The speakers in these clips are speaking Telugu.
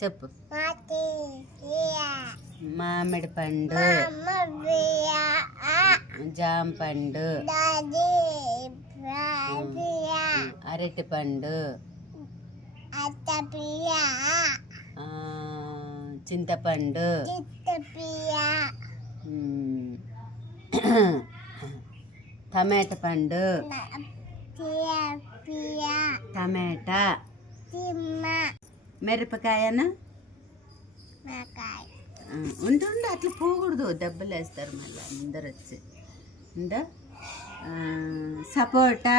చెప్పు. మామిడి పండు, జామ పండు, అరటి పండు, చింతపండు, టమాటా పండు, టమాటా, మిరపకాయనా ఉండు అట్లా పోకూడదు, దెబ్బలు వేస్తారు మళ్ళీ ముందర వచ్చి. ఉందా సపోటా,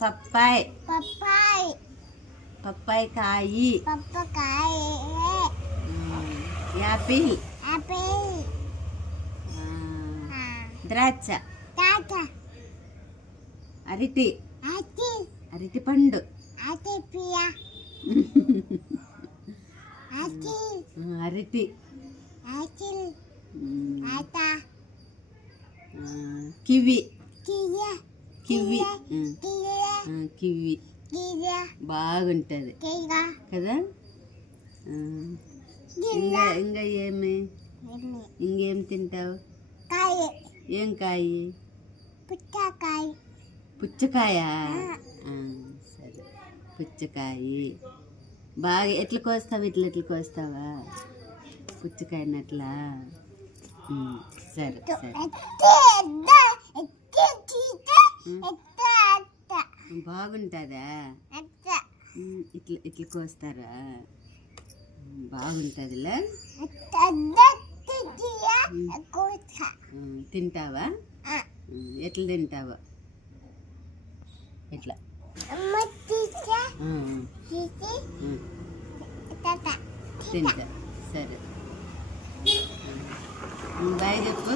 పప్పాయి, పప్పాయి కాయి, యాపిల్, ద్రాక్ష, అరటి, అరటి పండు, అరటి, కివి, కివి, కివి బాగుంటుంది కదా. ఇంకా ఇంకేం తింటావు? ఏం కాయి? పుచ్చకాయ. సరే పుచ్చకాయ బాగా ఎట్లా కోస్తావు? ఎట్లా కోస్తావా పుచ్చకాయని అట్లా? సరే సరే బాగుంటుందా? ఇట్లా ఇట్లా కోస్తారా? బాగుంటుందిలే. తింటావా? ఎట్లా తింటావా? ఎట్లా తింటా. సరే బాయ్ చెప్పు.